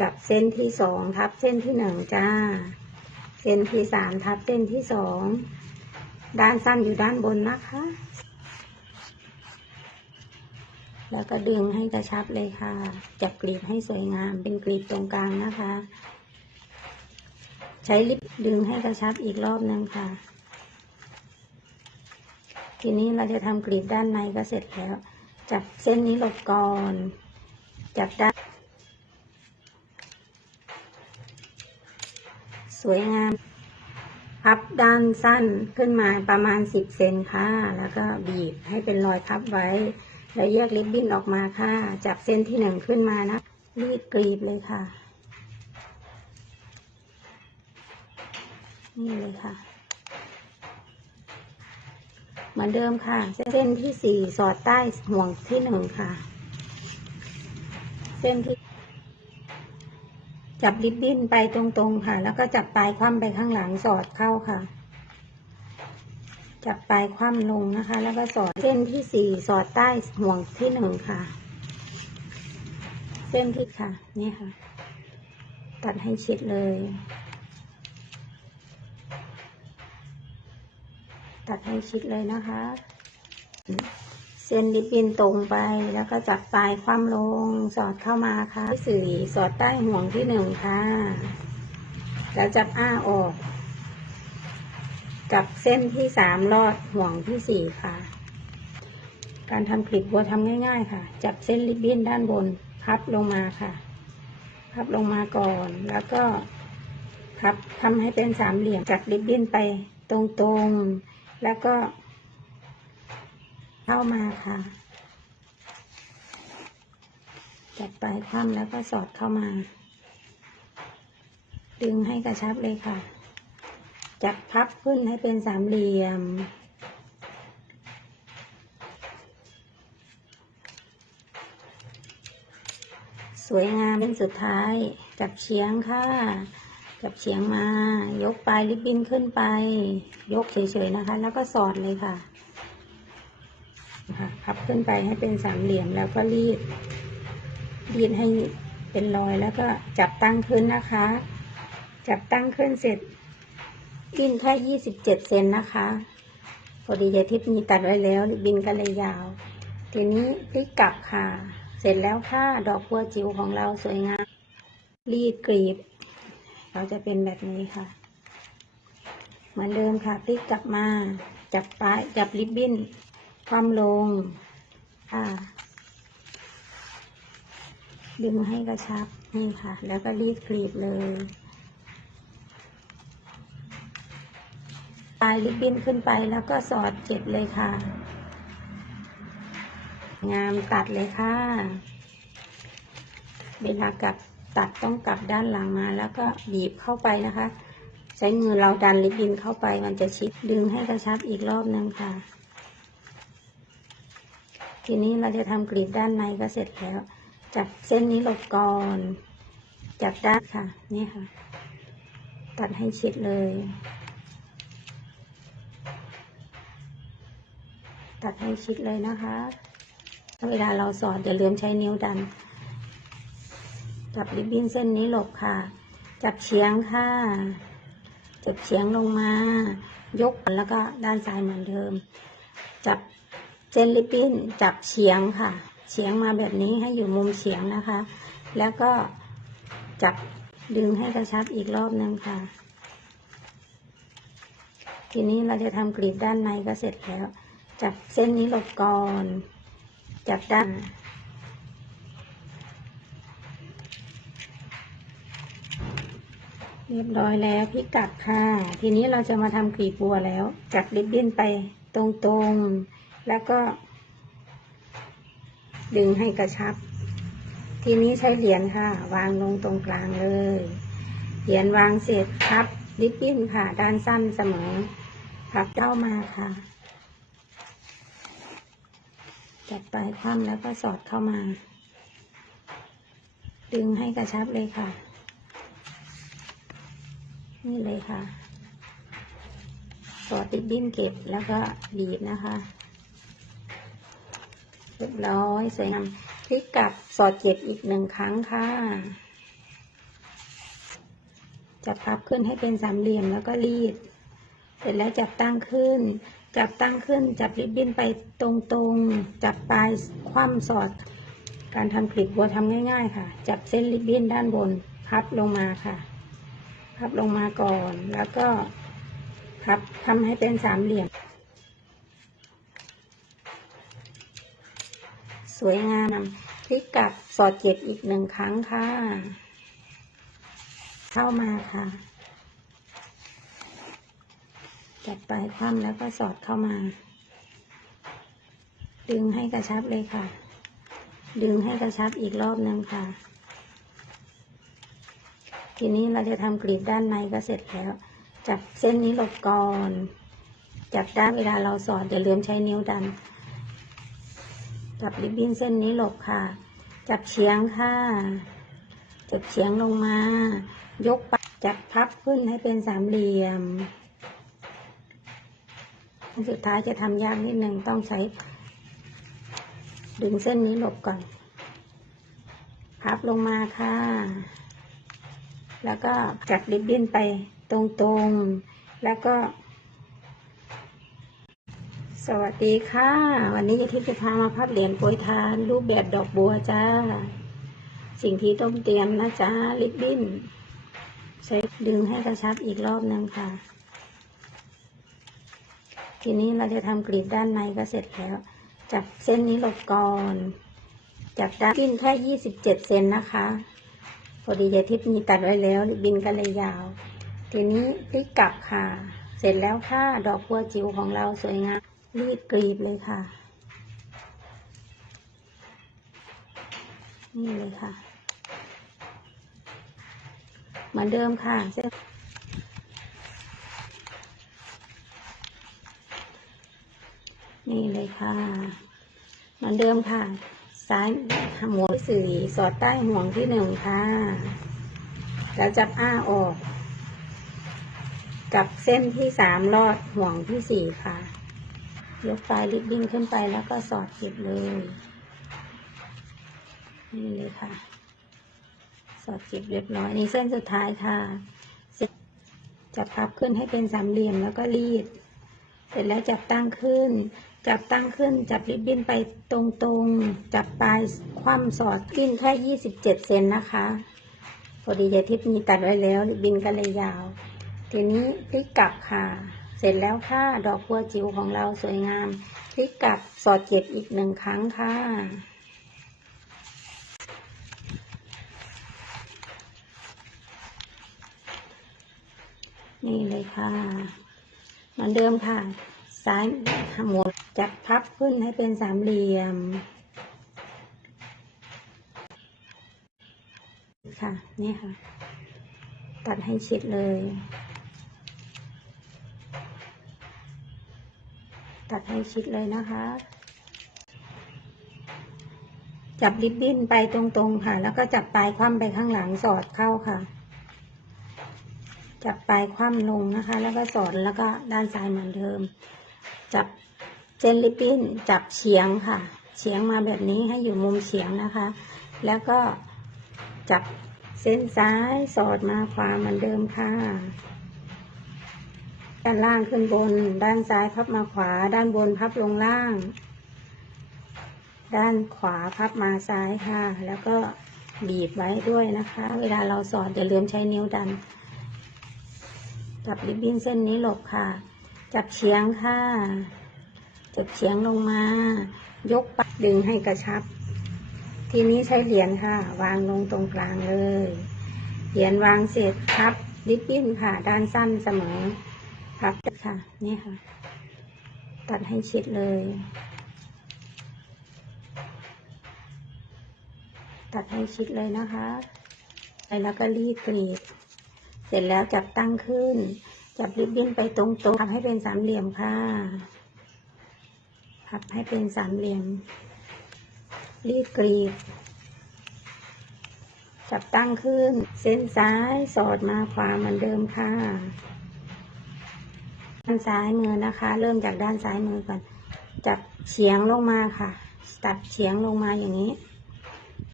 จับเส้นที่สองทับเส้นที่หนึ่งจ้า เส้นที่สามทับเส้นที่สองด้านสั้นอยู่ด้านบนนะคะ แล้วก็ดึงให้กระชับเลยค่ะ จับกลีบให้สวยงามเป็นกลีบตรงกลางนะคะ ใช้ลิปดึงให้กระชับอีกรอบหนึ่งค่ะ ทีนี้เราจะทำกลีบด้านในก็เสร็จแล้ว จับเส้นนี้หลบก่อน จับด้าน สวยงาม พับด้านสั้นขึ้นมาประมาณ 10 เซนค่ะ แล้วก็บีบให้เป็นรอยพับไว้ แล้วแยกริบบิ้นออกมาค่ะ จับเส้นที่หนึ่งขึ้นมานะรีดกรีบเลยค่ะ นี่เลยค่ะ เหมือนเดิมค่ะ เส้นที่สี่สอดใต้ห่วงที่หนึ่งค่ะ เส้นที่ จับริบบิ้นไปตรงๆค่ะ แล้วก็จับปลายคว่ำไปข้างหลังสอดเข้าค่ะ จับปลายคว่ำลงนะคะ แล้วก็สอดเส้นที่สี่สอดใต้ห่วงที่หนึ่งค่ะ เส้นที่ค่ะ นี่ค่ะ ตัดให้ชิดเลย ตัดให้ชิดเลยนะคะ เส้นริบบิ้นตรงไป แล้วก็จับปลายคว่ำลงสอดเข้ามาค่ะที่สี่สอดใต้ห่วงที่หนึ่งค่ะ แล้วจับอ้าออก กับเส้นที่สามลอดห่วงที่สี่ค่ะ การทำคลิปบัวทำง่าย ๆ ค่ะ จับเส้นริบบิ้นด้านบน พับลงมาค่ะ พับลงมาก่อน แล้วก็พับทำให้เป็นสามเหลี่ยมจับริบบิ้นไปตรงๆ แล้วก็ เข้ามาค่ะ จับปลายคว่ำแล้วก็สอดเข้ามา ดึงให้กระชับเลยค่ะ จับพับขึ้นให้เป็นสามเหลี่ยม สวยงามเป็นสุดท้าย จับเฉียงค่ะจับเฉียงมา ยกปลายริบบิ้นขึ้นไป ยกเฉยๆนะคะ แล้วก็สอดเลยค่ะ ขึ้นไปให้เป็นสามเหลี่ยมแล้วก็รีด รีดให้เป็นรอยแล้วก็จับตั้งขึ้นนะคะ จับตั้งขึ้นเสร็จบินแค่ยี่สิบเจ็ดเซนนะคะพอดียายทิพย์มีตัดไว้แล้วบินก็เลยยาว ทีนี้พลิกกลับค่ะ เสร็จแล้วค่ะดอกบัวจิ๋วของเราสวยงาม รีดกรีบ เราจะเป็นแบบนี้ค่ะ เหมือนเดิมค่ะพลิกกลับมา จับปลายจับริบบิ้นความลง ค่ะ ดึงให้กระชับนี่ค่ะ แล้วก็รีดกรีบเลยปลายริบบิ้นขึ้นไปแล้วก็สอดเจ็บเลยค่ะ งามตัดเลยค่ะ เวลากลับตัดต้องกลับด้านหลังมา แล้วก็บีบเข้าไปนะคะ ใช้มือเราดันริบบิ้นเข้าไปมันจะชิดดึงให้กระชับอีกรอบนึงค่ะ ทีนี้เราจะทำกลีบด้านในก็เสร็จแล้ว จับเส้นนี้หลบก่อน จับด้านค่ะ นี่ค่ะ ตัดให้ชิดเลย ตัดให้ชิดเลยนะคะเวลาเราสอดอย่าลืมใช้นิ้วดัน จับริบบิ้นเส้นนี้หลบค่ะ จับเฉียงค่ะจับเฉียงลงมา ยกแล้วก็ด้านซ้ายเหมือนเดิม จับ เส้นริบบิ้นจับเฉียงค่ะ เฉียงมาแบบนี้ให้อยู่มุมเฉียงนะคะ แล้วก็จับดึงให้กระชับอีกรอบนึงค่ะ ทีนี้เราจะทำกลีบด้านในก็เสร็จแล้ว จับเส้นนี้หลบก่อน จับด้านเรียบร้อยแล้วพลิกกลับค่ะ ทีนี้เราจะมาทำกลีบบัวแล้ว จับริบบิ้นไปตรงๆ แล้วก็ ดึงให้กระชับ ทีนี้ใช้เหรียญค่ะ วางลงตรงกลางเลย เหรียญวางเสร็จพับริบบิ้นค่ะ ด้านสั้นเสมอพับเข้ามาค่ะ จับปลายคว่ำแล้วก็สอดเข้ามา ดึงให้กระชับเลยค่ะ นี่เลยค่ะ สอดติดดิ้นเก็บแล้วก็บีบนะคะ เรียบร้อยสวยงามพลิกกลับสอดเจ็บอีกหนึ่งครั้งค่ะ จับพับขึ้นให้เป็นสามเหลี่ยมแล้วก็รีด เสร็จแล้วจับตั้งขึ้น จับตั้งขึ้น จับริบบิ้นไปตรงๆ จับปลายคว่ำสอด การทำกลีบบัวทำง่าย ๆ ค่ะ จับเส้นริบบิ้นด้านบน พับลงมาค่ะ พับลงมาก่อน แล้วก็พับทำให้เป็นสามเหลี่ยม วยงามพลิกกลับสอดเจ็บอีกหนึ่งครั้งค่ะ เข้ามาค่ะจับปลายคว่ำแล้วก็สอดเข้ามา ดึงให้กระชับเลยค่ะ ดึงให้กระชับอีกรอบหนึ่งค่ะ ทีนี้เราจะทำกลีบด้านในก็เสร็จแล้ว จับเส้นนี้หลบก่อน จับด้านเวลาเราสอดอย่าลืมใช้นิ้วดัน จับริบบิ้นเส้นนี้หลบค่ะ จับเฉียงค่ะ จับเฉียงลงมา ยกไปจับพับขึ้นให้เป็นสามเหลี่ยมสุดท้ายจะทำยากนิดหนึ่งต้องใช้ ดึงเส้นนี้หลบก่อน พับลงมาค่ะ แล้วก็จับริบบิ้นไปตรงๆ แล้วก็ สวัสดีค่ะ วันนี้จะทิพย์จะพามาพับเหรียญโปรยทาน รูปแบบดอกบัวจ้า สิ่งที่ต้องเตรียมนะจ๊ะริบบิ้นใช้ดึงให้กระชับอีกรอบหนึ่งค่ะ ทีนี้เราจะทำกลีบด้านในก็เสร็จแล้ว จับเส้นนี้หลบก่อนจับด้านบินแค่ยี่สิบเจ็ดเซนนะคะพอดียายทิพย์มีตัดไว้แล้วบิ้นก็เลยยาว ทีนี้พลิกกลับค่ะ เสร็จแล้วค่ะดอกบัวจิ๋วของเราสวยงาม รีดกรีบเลยค่ะ นี่เลยค่ะ เหมือนเดิมค่ะเส้นนี่เลยค่ะ เหมือนเดิมค่ะ ซ้ายหมวสี่สอดใต้ห่วงที่หนึ่งค่ะ แล้วจับอ้าออก กับเส้นที่สามลอดห่วงที่สี่ค่ะ ยกปลายลิบบิ้นขึ้นไปแล้วก็สอดเก็บเลย นี่เลยค่ะ สอดเก็บเรียบร้อยนี่เส้นสุดท้ายค่ะจจับพับขึ้นให้เป็นสามเหลี่ยมแล้วก็รีด เสร็จแล้วจับตั้งขึ้น จับตั้งขึ้น จับริบบิ้นไปตรงๆ จับปลายคว่ำสอดริบบิ้นแค่ยี่สิบเจ็ดเซนนะคะ พอดียายทิพย์มีตัดไว้แล้วริบบิ้นก็เลยยาว ทีนี้พลิกกลับค่ะ เสร็จแล้วค่ะ ดอกบัวจิ๋วของเราสวยงามพลิกกลับสอดเจ็บอีกหนึ่งครั้งค่ะ นี่เลยค่ะ เหมือนเดิมค่ะ ซ้ายหมวดจับพับขึ้นให้เป็นสามเหลี่ยม ค่ะ นี่ค่ะ ตัดให้ชิดเลย ตัดให้ชิดเลยนะคะ จับริบบิ้นไปตรงๆค่ะ แล้วก็จับปลายคว่ำไปข้างหลังสอดเข้าค่ะ จับปลายคว่ำลงนะคะ แล้วก็สอดแล้วก็ด้านซ้ายเหมือนเดิม จับเส้นริบบิ้นจับเฉียงค่ะ เฉียงมาแบบนี้ให้อยู่มุมเฉียงนะคะ แล้วก็จับเส้นซ้ายสอดมาขวาเหมือนเดิมค่ะ ด้านล่างขึ้นบน ด้านซ้ายพับมาขวา ด้านบนพับลงล่าง ด้านขวาพับมาซ้ายค่ะ แล้วก็บีบไว้ด้วยนะคะ เวลาเราสอดอย่าลืมใช้นิ้วดัน จับริบบิ้นเส้นนี้หลบค่ะ จับเฉียงค่ะ จับเฉียงลงมา ยกปักดึงให้กระชับ ทีนี้ใช้เหรียญค่ะ วางลงตรงกลางเลย เหรียญวางเสร็จพับริบบิ้นค่ะ ด้านสั้นเสมอ พับค่ะ นี่ค่ะ ตัดให้ชิดเลย ตัดให้ชิดเลยนะคะแล้วก็รีดกรีด เสร็จแล้วจับตั้งขึ้น จับริบบิ้นไปตรงๆทำให้เป็นสามเหลี่ยมค่ะ พับให้เป็นสามเหลี่ยม รีดกรีดจับตั้งขึ้น เส้นซ้ายสอดมาขวาเหมือนเดิมค่ะ ด้านซ้ายมือนะคะ เริ่มจากด้านซ้ายมือก่อนจับเฉียงลงมาค่ะ ตัดเฉียงลงมาอย่างนี้